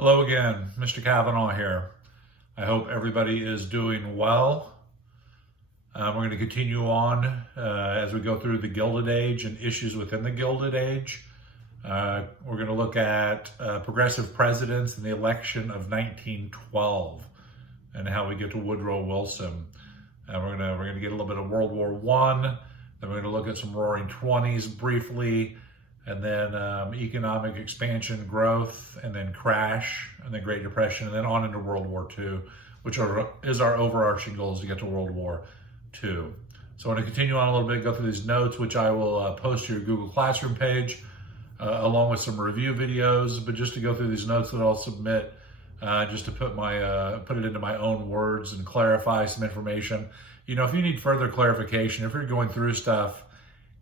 Hello again, Mr. Kavanaugh here. I hope everybody is doing well. We're going to continue on as we go through the Gilded Age and issues within the Gilded Age. We're going to look at progressive presidents in the election of 1912 and how we get to Woodrow Wilson. We're going to get a little bit of World War I. Then we're going to look at some Roaring Twenties briefly, and then economic expansion, growth, and then crash, and then Great Depression, and then on into World War II, which is our overarching goal, is to get to World War II. So I want to continue on a little bit, go through these notes, which I will post to your Google Classroom page, along with some review videos, but just to go through these notes that I'll submit, just to put it into my own words and clarify some information. You know, if you need further clarification, if you're going through stuff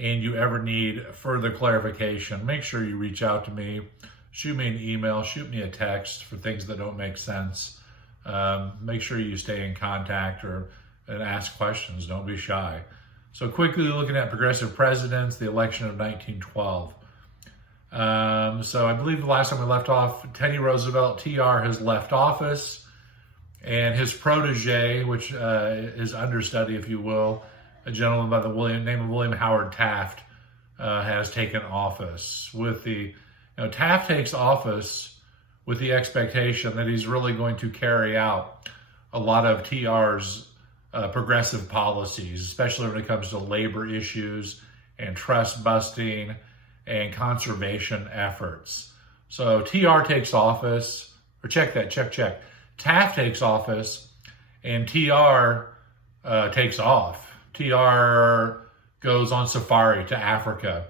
and you ever need further clarification, make sure you reach out to me. Shoot me an email, shoot me a text for things that don't make sense. Make sure you stay in contact and ask questions. Don't be shy. So quickly looking at progressive presidents, the election of 1912. So I believe the last time we left off, Teddy Roosevelt, TR, has left office, and his protege, which his understudy, if you will, a gentleman by the name of William Howard Taft, has taken office. Taft takes office with the expectation that he's really going to carry out a lot of TR's progressive policies, especially when it comes to labor issues and trust busting and conservation efforts. So TR takes office, or check. Taft takes office, and TR takes off. TR goes on safari to Africa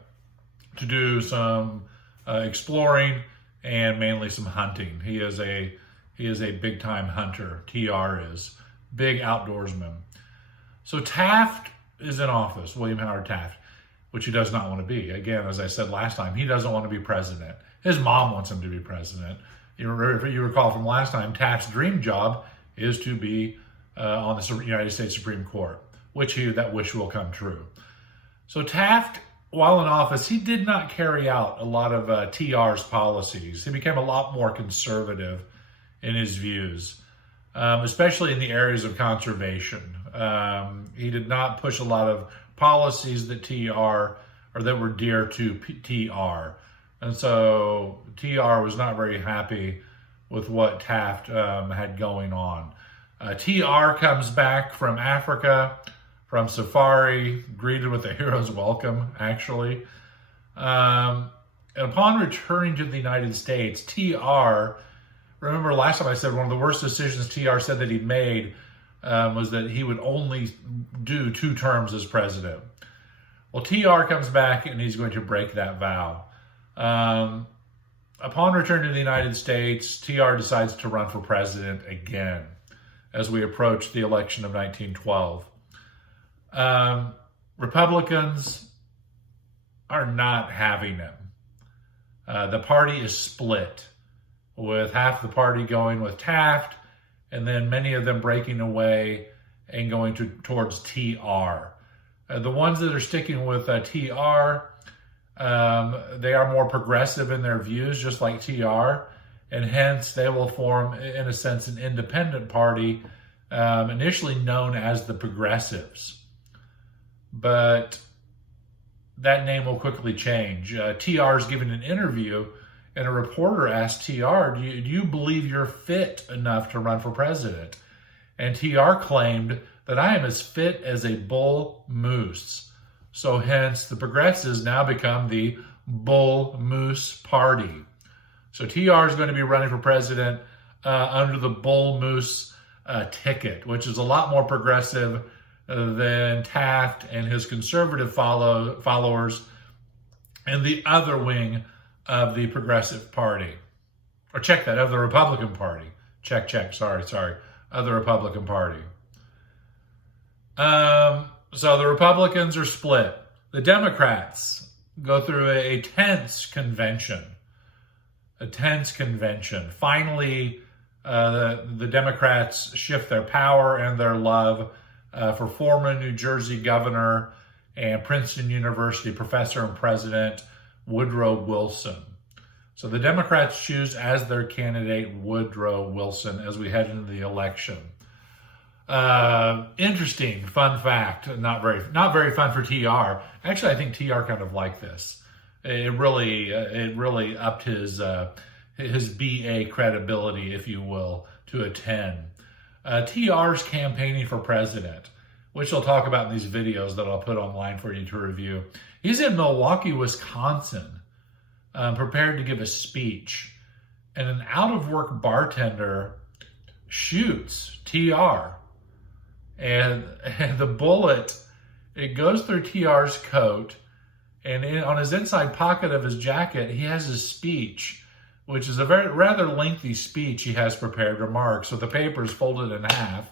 to do some exploring and mainly some hunting. He is a big time hunter. TR is big outdoorsman. So Taft is in office, William Howard Taft, which he does not want to be. Again, as I said last time, he doesn't want to be president. His mom wants him to be president. If you recall from last time, Taft's dream job is to be on the United States Supreme Court, that wish will come true. So Taft, while in office, he did not carry out a lot of TR's policies. He became a lot more conservative in his views, especially in the areas of conservation. He did not push a lot of policies that that were dear to TR. And so TR was not very happy with what Taft had going on. TR comes back from Africa, from safari, greeted with a hero's welcome, actually. And upon returning to the United States, TR, remember last time I said one of the worst decisions TR said that he made was that he would only do 2 terms as president. Well, TR comes back and he's going to break that vow. Upon return to the United States, TR decides to run for president again as we approach the election of 1912. Republicans are not having him. The party is split, with half the party going with Taft, and then many of them breaking away and going towards TR. The ones that are sticking with TR, they are more progressive in their views, just like TR, and hence they will form, in a sense, an independent party, initially known as the Progressives. But that name will quickly change. TR is giving an interview, and a reporter asked TR, do you believe you're fit enough to run for president? And TR claimed that I am as fit as a bull moose. So hence the Progressives now become the Bull Moose Party. So TR is going to be running for president under the Bull Moose ticket, which is a lot more progressive than Taft and his conservative followers and the other wing of the Progressive Party. Or check that, of the Republican Party. Of the Republican Party. So the Republicans are split. The Democrats go through a tense convention. Finally, the Democrats shift their power and their love for former New Jersey governor and Princeton University professor and president Woodrow Wilson. So the Democrats choose as their candidate Woodrow Wilson as we head into the election. Interesting, fun fact. Not very fun for TR. Actually, I think TR kind of liked this. It really upped his BA credibility, if you will, to a 10. TR's campaigning for president, which I'll talk about in these videos that I'll put online for you to review. He's in Milwaukee, Wisconsin, prepared to give a speech, and an out-of-work bartender shoots TR, and the bullet, it goes through TR's coat, and on his inside pocket of his jacket, he has his speech, which is a rather lengthy speech he has prepared, remarks, with the papers folded in half.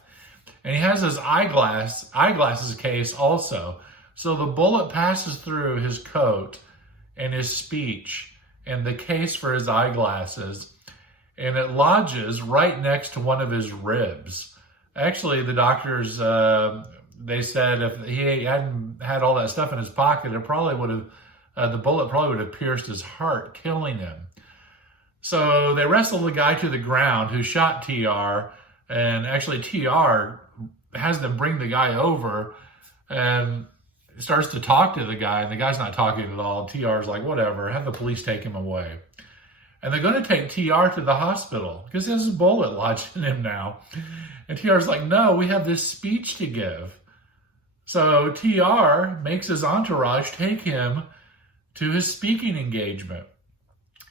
And he has his eyeglasses case also. So the bullet passes through his coat and his speech and the case for his eyeglasses, and it lodges right next to one of his ribs. Actually, the doctors, they said if he hadn't had all that stuff in his pocket, it probably would have, the bullet probably would have pierced his heart, killing him. So they wrestle the guy to the ground who shot TR, and actually TR has them bring the guy over and starts to talk to the guy, and the guy's not talking at all. TR's like, whatever, have the police take him away. And they're going to take TR to the hospital because he has a bullet lodged in him now. And TR's like, no, we have this speech to give. So TR makes his entourage take him to his speaking engagement.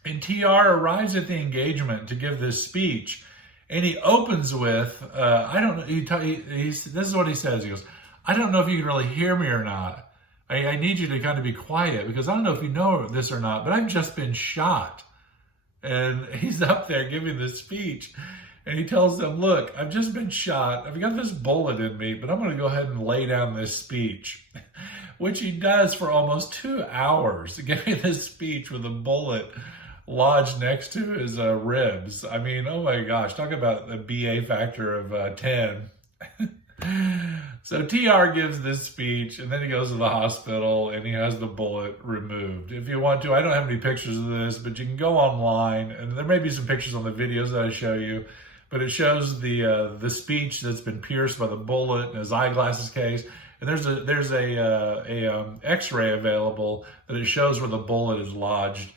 And TR arrives at the engagement to give this speech, and he opens with, I don't know, this is what he says. He goes, I don't know if you can really hear me or not. I need you to kind of be quiet because I don't know if you know this or not, but I've just been shot. And he's up there giving this speech, and he tells them, look, I've just been shot. I've got this bullet in me, but I'm going to go ahead and lay down this speech, which he does for almost 2 hours, giving this speech with a bullet lodged next to his ribs. I mean, oh my gosh, talk about the BA factor of 10. So TR gives this speech, and then he goes to the hospital, and he has the bullet removed. If you want to, I don't have any pictures of this, but you can go online, and there may be some pictures on the videos that I show you, but it shows the speech that's been pierced by the bullet in his eyeglasses case. And there's a X-ray available that it shows where the bullet is lodged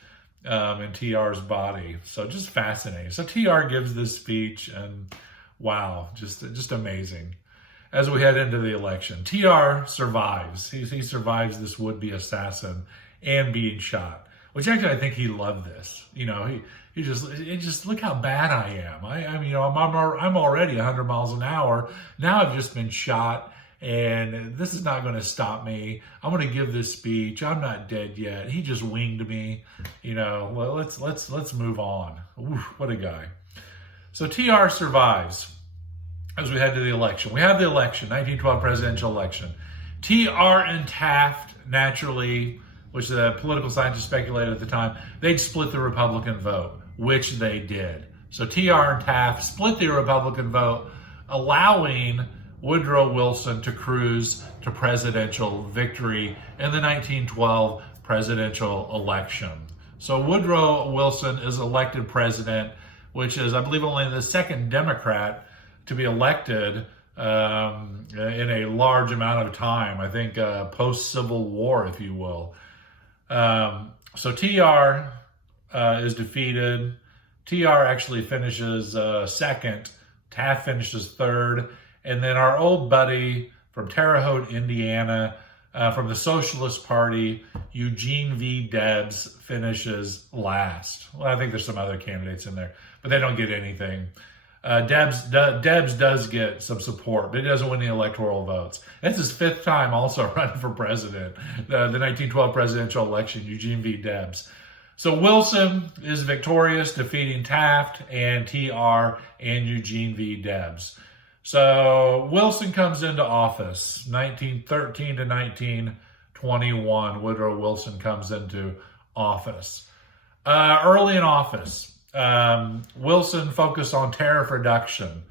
in TR's body. So just fascinating. So TR gives this speech, and wow, just amazing. As we head into the election, TR survives. He survives this would-be assassin and being shot, which actually I think he loved this. You know, he just look how bad I am. I'm already 100 miles an hour. Now I've just been shot, and this is not going to stop me. I'm going to give this speech. I'm not dead yet. He just winged me. You know, well, let's move on. Oof, what a guy. So TR survives as we head to the election. We have the election, 1912 presidential election. TR and Taft, naturally, which the political scientists speculated at the time, they'd split the Republican vote, which they did. So TR and Taft split the Republican vote, allowing Woodrow Wilson to cruise to presidential victory in the 1912 presidential election. So Woodrow Wilson is elected president, which is, I believe, only the second Democrat to be elected in a large amount of time. I think post-Civil War, if you will. So TR is defeated. TR actually finishes second. Taft finishes third. And then our old buddy from Terre Haute, Indiana, from the Socialist Party, Eugene V. Debs, finishes last. Well, I think there's some other candidates in there, but they don't get anything. Debs does get some support, but he doesn't win the electoral votes. That's his fifth time also running for president, the 1912 presidential election, Eugene V. Debs. So Wilson is victorious, defeating Taft and TR and Eugene V. Debs. So Wilson comes into office, 1913 to 1921. Woodrow Wilson comes into office. Early in office, Wilson focused on tariff reduction.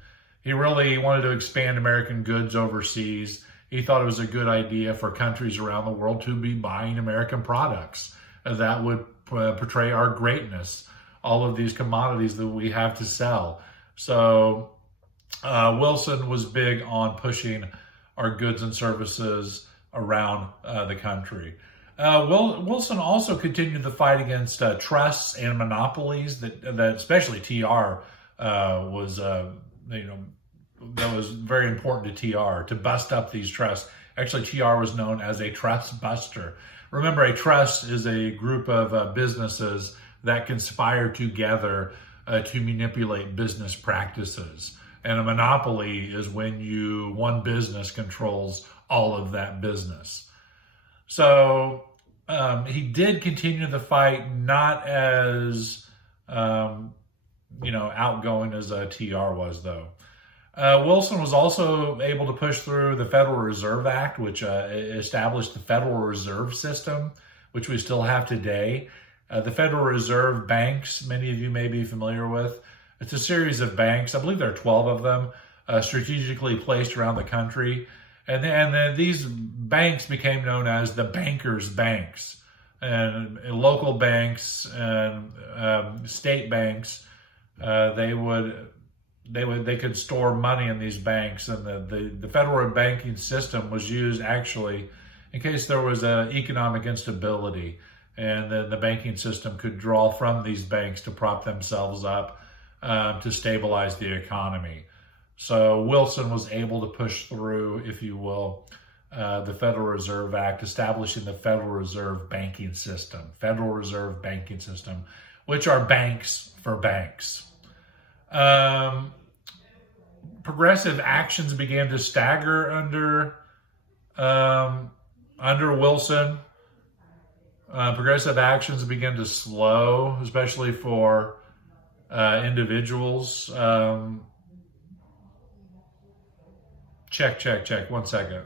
He really wanted to expand American goods overseas. He thought it was a good idea for countries around the world to be buying American products. That would portray our greatness. all of these commodities that we have to sell. So Wilson was big on pushing our goods and services around the country. Wilson also continued the fight against trusts and monopolies that especially TR was, that was very important to TR to bust up these trusts. Actually, TR was known as a trust buster. Remember, a trust is a group of businesses that conspire together to manipulate business practices. And a monopoly is when one business controls all of that business. So he did continue the fight, not as outgoing as TR was, though. Wilson was also able to push through the Federal Reserve Act, which established the Federal Reserve System, which we still have today. The Federal Reserve banks, many of you may be familiar with. It's a series of banks. I believe there are 12 of them, strategically placed around the country. And then these banks became known as the bankers' banks. And local banks and state banks, they could store money in these banks, and the federal banking system was used actually in case there was economic instability, and then the banking system could draw from these banks to prop themselves up to stabilize the economy. So Wilson was able to push through, if you will, the Federal Reserve Act, establishing the Federal Reserve banking system, Federal Reserve banking system, which are banks for banks. Progressive actions began to stagger under Wilson. Progressive actions began to slow, especially for individuals. Check. 1 second.